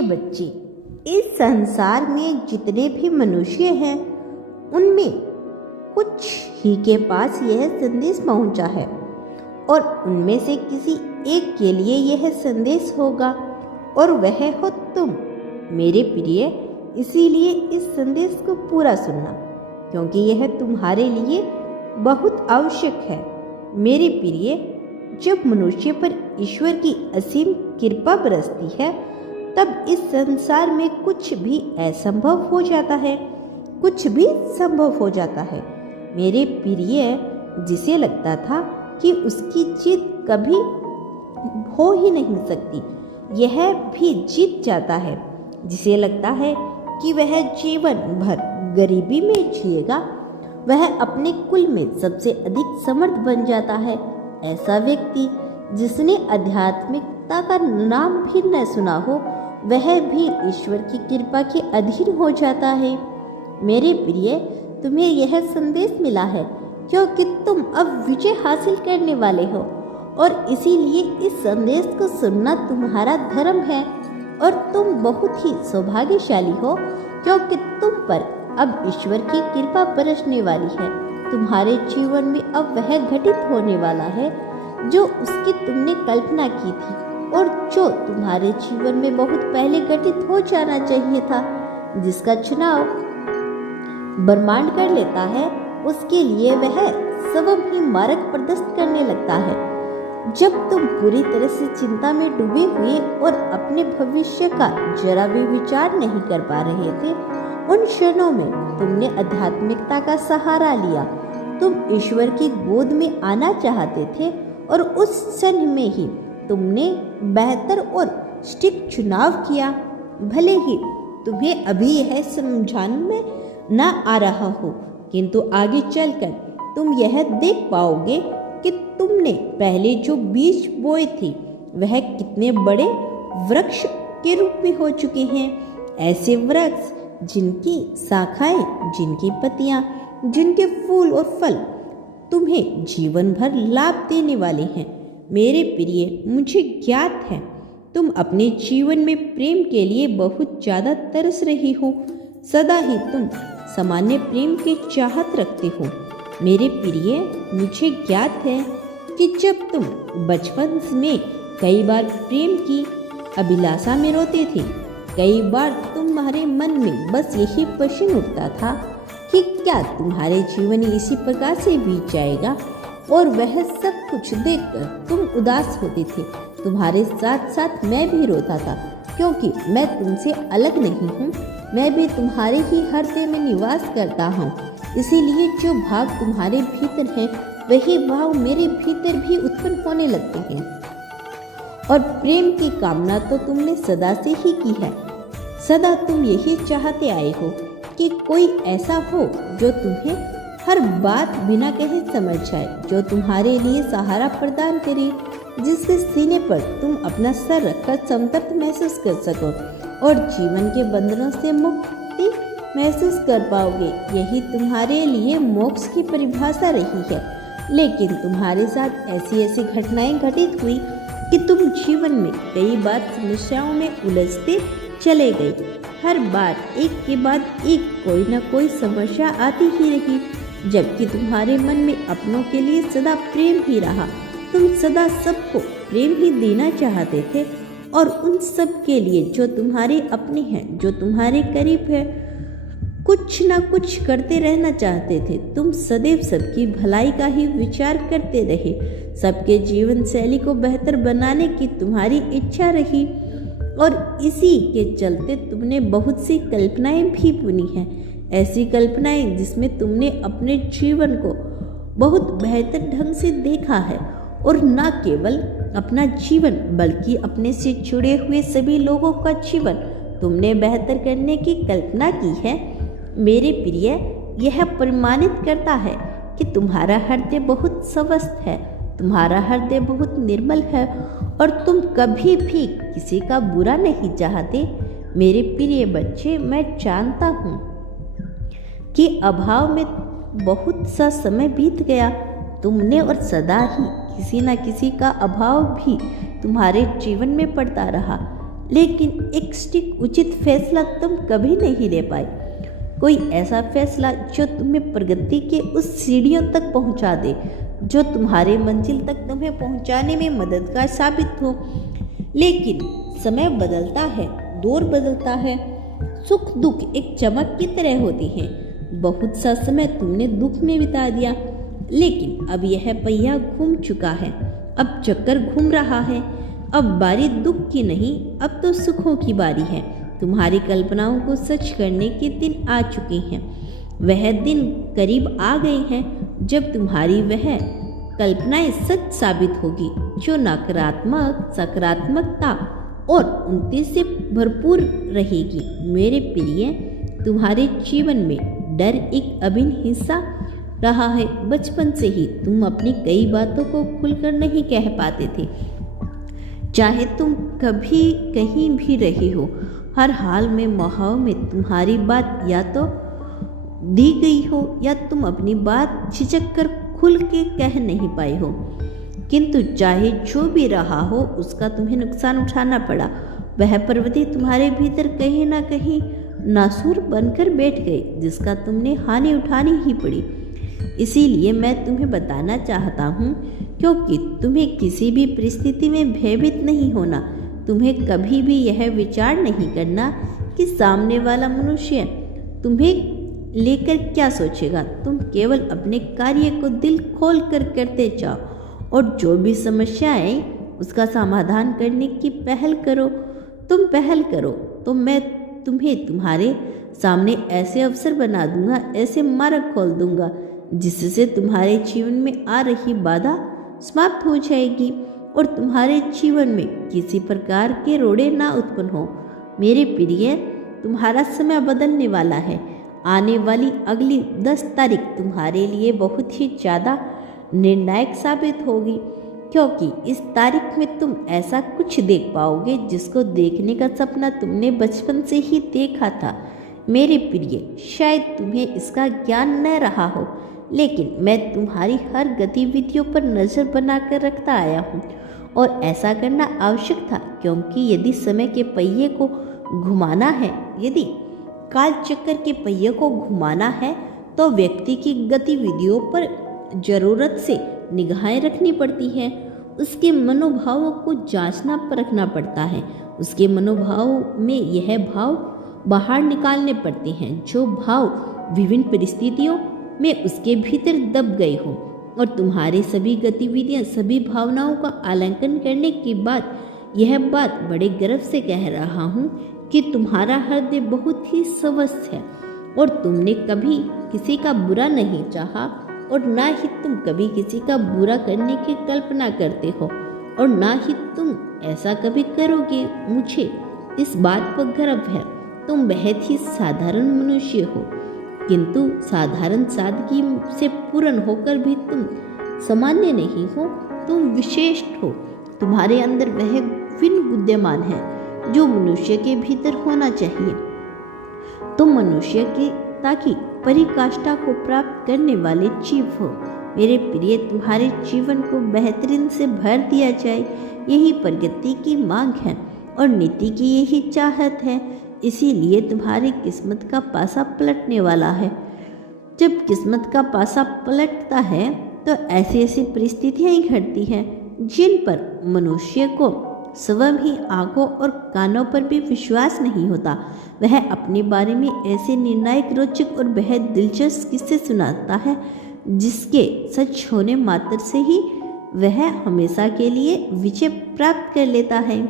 प्रिय बच्चे, इस संसार में जितने भी मनुष्य हैं उनमें कुछ ही के पास यह संदेश पहुंचा है और उनमें से किसी एक के लिए यह संदेश होगा और वह हो तुम मेरे प्रिय। इसीलिए इस संदेश को पूरा सुनना, क्योंकि यह तुम्हारे लिए बहुत आवश्यक है। मेरे प्रिय, जब मनुष्य पर ईश्वर की असीम कृपा बरसती है तब इस संसार में कुछ भी असंभव हो जाता है, कुछ भी संभव हो जाता है। मेरे प्रिय, जिसे लगता था कि उसकी जीत कभी हो ही नहीं सकती, यह भी जीत जाता है। जिसे लगता है कि वह जीवन भर गरीबी में जिएगा, वह अपने कुल में सबसे अधिक समर्थ बन जाता है। ऐसा व्यक्ति जिसने आध्यात्मिकता का नाम भी न सुना हो, वह भी ईश्वर की कृपा के अधीन हो जाता है। मेरे प्रिय, तुम्हें यह संदेश मिला है क्योंकि तुम अब विजय हासिल करने वाले हो और इसीलिए इस संदेश को सुनना तुम्हारा धर्म है। और तुम बहुत ही सौभाग्यशाली हो क्योंकि तुम पर अब ईश्वर की कृपा बरसने वाली है। तुम्हारे जीवन में अब वह घटित होने वाला है जो उसकी तुमने कल्पना की थी और जो तुम्हारे जीवन में बहुत पहले घटित हो जाना चाहिए था। जिसका चुनाव ब्रह्मांड कर लेता है, उसके लिए वह स्वयं ही मार्ग प्रदर्शित करने लगता है। जब तुम पूरी तरह से चिंता में डूबे हुए और अपने भविष्य का जरा भी विचार नहीं कर पा रहे थे, उन क्षणों में तुमने आध्यात्मिकता का सहारा लिया। तुम ईश्वर की गोद में आना चाहते थे और उस क्षण में ही तुमने बेहतर और सटीक चुनाव किया। भले ही तुम्हें अभी यह समझाने में न आ रहा हो, किंतु आगे चलकर तुम यह देख पाओगे कि तुमने पहले जो बीज बोए थे वह कितने बड़े वृक्ष के रूप में हो चुके हैं। ऐसे वृक्ष जिनकी शाखाएं, जिनकी पत्तियां, जिनके फूल और फल तुम्हें जीवन भर लाभ देने वाले हैं। मेरे प्रिय, मुझे ज्ञात है तुम अपने जीवन में प्रेम के लिए बहुत ज़्यादा तरस रही हो। सदा ही तुम सामान्य प्रेम की चाहत रखते हो। मेरे प्रिय, मुझे ज्ञात है कि जब तुम बचपन में कई बार प्रेम की अभिलाषा में रोते थे, कई बार तुम्हारे मन में बस यही प्रश्न उठता था कि क्या तुम्हारे जीवन इसी प्रकार से बीत जाएगा। और वह सब कुछ देखकर तुम उदास होते थे। तुम्हारे साथ साथ मैं भी रोता था, क्योंकि मैं तुमसे अलग नहीं हूँ, मैं भी तुम्हारे ही हृदय में निवास करता हूँ। इसीलिए जो भाव तुम्हारे भीतर है वही भाव मेरे भीतर भी उत्पन्न होने लगते हैं। और प्रेम की कामना तो तुमने सदा से ही की है। सदा तुम यही चाहते आए हो कि कोई ऐसा हो जो तुम्हें हर बात बिना कहे समझ जाए, जो तुम्हारे लिए सहारा प्रदान करे, जिसके सीने पर तुम अपना सर रखकर संतप्त महसूस कर सको और जीवन के बंधनों से मुक्ति महसूस कर पाओगे। यही तुम्हारे लिए मोक्ष की परिभाषा रही है। लेकिन तुम्हारे साथ ऐसी ऐसी घटनाएं घटित हुई कि तुम जीवन में कई बार समस्याओं में उलझते चले गए। हर बार एक के बाद एक कोई न कोई समस्या आती ही रही, जबकि तुम्हारे मन में अपनों के लिए सदा प्रेम ही रहा। तुम सदा सबको प्रेम ही देना चाहते थे और उन सब के लिए जो तुम्हारे अपने हैं, जो तुम्हारे करीब है, कुछ ना कुछ करते रहना चाहते थे। तुम सदैव सबकी भलाई का ही विचार करते रहे। सबके जीवन शैली को बेहतर बनाने की तुम्हारी इच्छा रही और इसी के चलते तुमने बहुत सी कल्पनाएं भी बुनी हैं। ऐसी कल्पनाएं जिसमें तुमने अपने जीवन को बहुत बेहतर ढंग से देखा है और न केवल अपना जीवन बल्कि अपने से जुड़े हुए सभी लोगों का जीवन तुमने बेहतर करने की कल्पना की है। मेरे प्रिय, यह प्रमाणित करता है कि तुम्हारा हृदय बहुत स्वस्थ है, तुम्हारा हृदय बहुत निर्मल है और तुम कभी भी किसी का बुरा नहीं चाहते। मेरे प्रिय बच्चे, मैं जानता हूँ कि अभाव में बहुत सा समय बीत गया तुमने और सदा ही किसी न किसी का अभाव भी तुम्हारे जीवन में पड़ता रहा। लेकिन एक सटीक उचित फैसला तुम कभी नहीं ले पाए। कोई ऐसा फैसला जो तुम्हें प्रगति के उस सीढ़ियों तक पहुंचा दे, जो तुम्हारे मंजिल तक तुम्हें पहुंचाने में मददगार साबित हो। लेकिन समय बदलता है, दौर बदलता है, सुख दुख एक चमक की तरह होती है। बहुत सा समय तुमने दुख में बिता दिया, लेकिन अब यह पहिया घूम चुका है, अब चक्कर घूम रहा है। अब बारी दुख की नहीं, अब तो सुखों की बारी है। तुम्हारी कल्पनाओं को सच करने के दिन आ चुके हैं। वह दिन करीब आ गए हैं जब तुम्हारी वह कल्पनाएं सच साबित होगी, जो नकारात्मक, सकारात्मकता और उन्नति से भरपूर रहेगी। मेरे प्रिय, तुम्हारे जीवन में डर एक अभिन्न हिस्सा रहा है। बचपन से ही तुम अपनी कई बातों को खुलकर नहीं कह पाते थे। चाहे तुम कभी कहीं भी रहे हो, हर हाल में माहौल में तुम्हारी बात या तो दी गई हो या तुम अपनी बात झिझक कर खुल के कह नहीं पाए हो। किंतु चाहे जो भी रहा हो, उसका तुम्हें नुकसान उठाना पड़ा। वह पर्वती तुम्हारे भीतर कहीं ना कहीं नासूर बनकर बैठ गई, जिसका तुमने हानि उठानी ही पड़ी। इसीलिए मैं तुम्हें बताना चाहता हूँ, क्योंकि तुम्हें किसी भी परिस्थिति में भयभीत नहीं होना। तुम्हें कभी भी यह विचार नहीं करना कि सामने वाला मनुष्य तुम्हें लेकर क्या सोचेगा। तुम केवल अपने कार्य को दिल खोल कर करते जाओ और जो भी समस्या आए उसका समाधान करने की पहल करो। तुम पहल करो तो मैं तुम्हें तुम्हारे सामने ऐसे अवसर बना दूंगा, ऐसे मार्ग खोल दूंगा, जिससे तुम्हारे जीवन में आ रही बाधा समाप्त हो जाएगी और तुम्हारे जीवन में किसी प्रकार के रोड़े ना उत्पन्न हो। मेरे प्रिय, तुम्हारा समय बदलने वाला है। आने वाली अगली 10 तारीख तुम्हारे लिए बहुत ही ज़्यादा निर्णायक साबित होगी, क्योंकि इस तारीख में तुम ऐसा कुछ देख पाओगे जिसको देखने का सपना तुमने बचपन से ही देखा था। मेरे प्रिय, शायद तुम्हें इसका ज्ञान न रहा हो, लेकिन मैं तुम्हारी हर गतिविधियों पर नज़र बनाकर रखता आया हूँ और ऐसा करना आवश्यक था, क्योंकि यदि समय के पहिए को घुमाना है, यदि काल चक्र के पहिए को घुमाना है, तो व्यक्ति की गतिविधियों पर जरूरत से निगाहें रखनी पड़ती है। उसके मनोभावों को जांचना परखना पड़ता है। उसके मनोभाव में यह भाव बाहर निकालने पड़ते हैं, जो भाव विभिन्न परिस्थितियों में उसके भीतर दब गए हो। और तुम्हारी सभी गतिविधियां, सभी भावनाओं का आलंकन करने के बाद यह बात बड़े गर्व से कह रहा हूँ कि तुम्हारा हृदय बहुत ही स्वस्थ है और तुमने कभी किसी का बुरा नहीं चाहा और ना ही तुम कभी किसी का बुरा करने की कल्पना करते हो और ना ही तुम ऐसा कभी करोगे। मुझे इस बात पर गर्व है। तुम बहुत ही साधारण मनुष्य हो, किंतु साधारण सादगी से पूर्ण होकर भी तुम सामान्य नहीं हो, तुम विशेष हो। तुम्हारे अंदर वह गुण विद्यमान है जो मनुष्य के भीतर होना चाहिए। तुम मनुष्य की ताकि परिकाष्ठा को प्राप्त करने वाले जीव हो। मेरे प्रिय, तुम्हारे जीवन को बेहतरीन से भर दिया जाए, यही प्रगति की मांग है और नीति की यही चाहत है। इसीलिए तुम्हारी किस्मत का पासा पलटने वाला है। जब किस्मत का पासा पलटता है तो ऐसी ऐसी परिस्थितियां ही घटती हैं जिन पर मनुष्य को स्वयं ही आंखों और कानों पर भी विश्वास नहीं होता। वह अपने बारे में ऐसे निर्णायक, रोचक और बेहद दिलचस्प किस्से सुनाता है जिसके सच होने मात्र से ही वह हमेशा के लिए विजय प्राप्त कर लेता है।